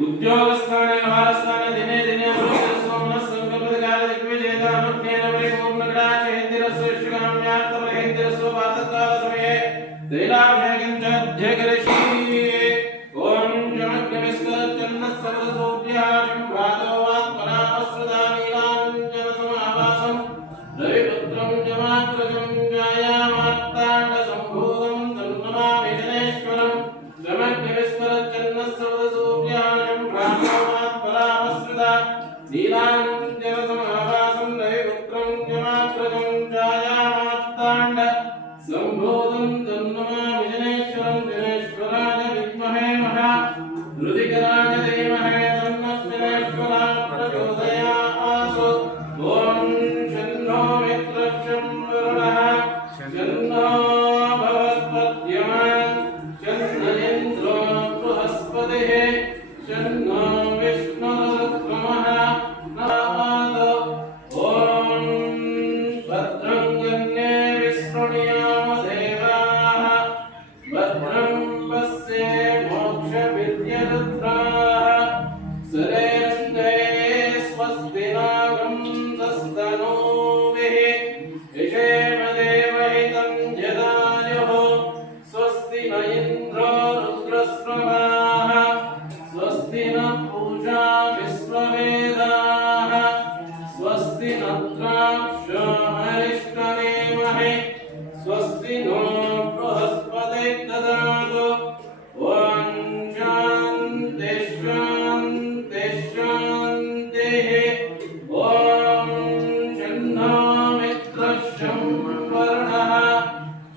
उद्योगस्थाने महास्थाने दिने दिने सोमनः संकल्पकाल दिग्विजयता अनुज्ञेन परिपूर्णगणा चेन्द्रस्य श्रीकाम्यार्थम हेन्द्रस्य वातकाल समये तैलाभिषेकं च अध्यकरिष्ये ओम जमग्नविस्करचन्नः सर्वसोऽभ्याशं भागवत्परामस्रदानीलाञ्जन समावासं रविपुत्रं जमात्रजं जायामार्ताण्ड सम्भूतं तन्नमामि जनेश्वरं जमग्नविस्करचन्नः सर्वसोऽभ्याशं भागवत्परामस्रदा नीलाञ्जन समावासं रविपुत्रं जमात्रजं जायामार्ताण्ड सम्भूतं तन्नमामि जनेश्वरं जनेश्वराय विद्महे महारुधिकराय धीमहि तन्नः जनेश्वरः प्रचोदयात् ॐ शन्नो मित्रश्चं वरुणः शन्नो भवत्पद्यमान् शन्न इन्द्रो बृहस्पतिः शन्नो विष्णुरुक्रमः नमः ॐ भद्रं गण्ये विष्णुयाम देवाः भद्रं पश्ये मोक्षविद्यरुद्राः सरेन्दे स्वस्ति नागं दस्तनूभिः यशेम देवहितं जदायुः स्वस्ति न इन्द्रो रुद्रस्रवाः स्वस्ति न पूषा विश्ववेदाः स्वस्ति नत्राक्षो हरिष्ठनेमहि स्वस्ति नो बृहस्पतिः ददातु ॐ शान्ति शान्ति शान्तिः ॐ शन्नो मित्रश्चं वरुणः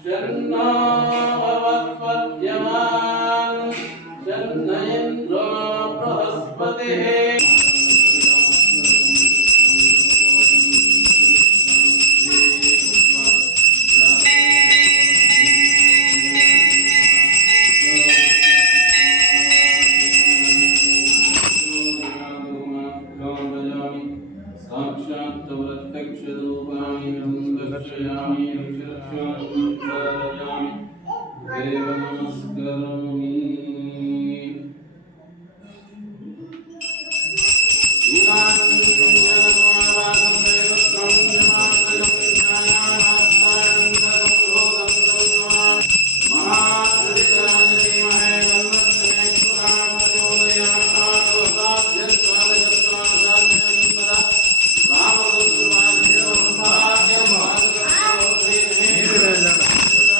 शन्नो भवत्पद्यमान् शन्न इन्द्रो बृहस्पतिः साक्षात्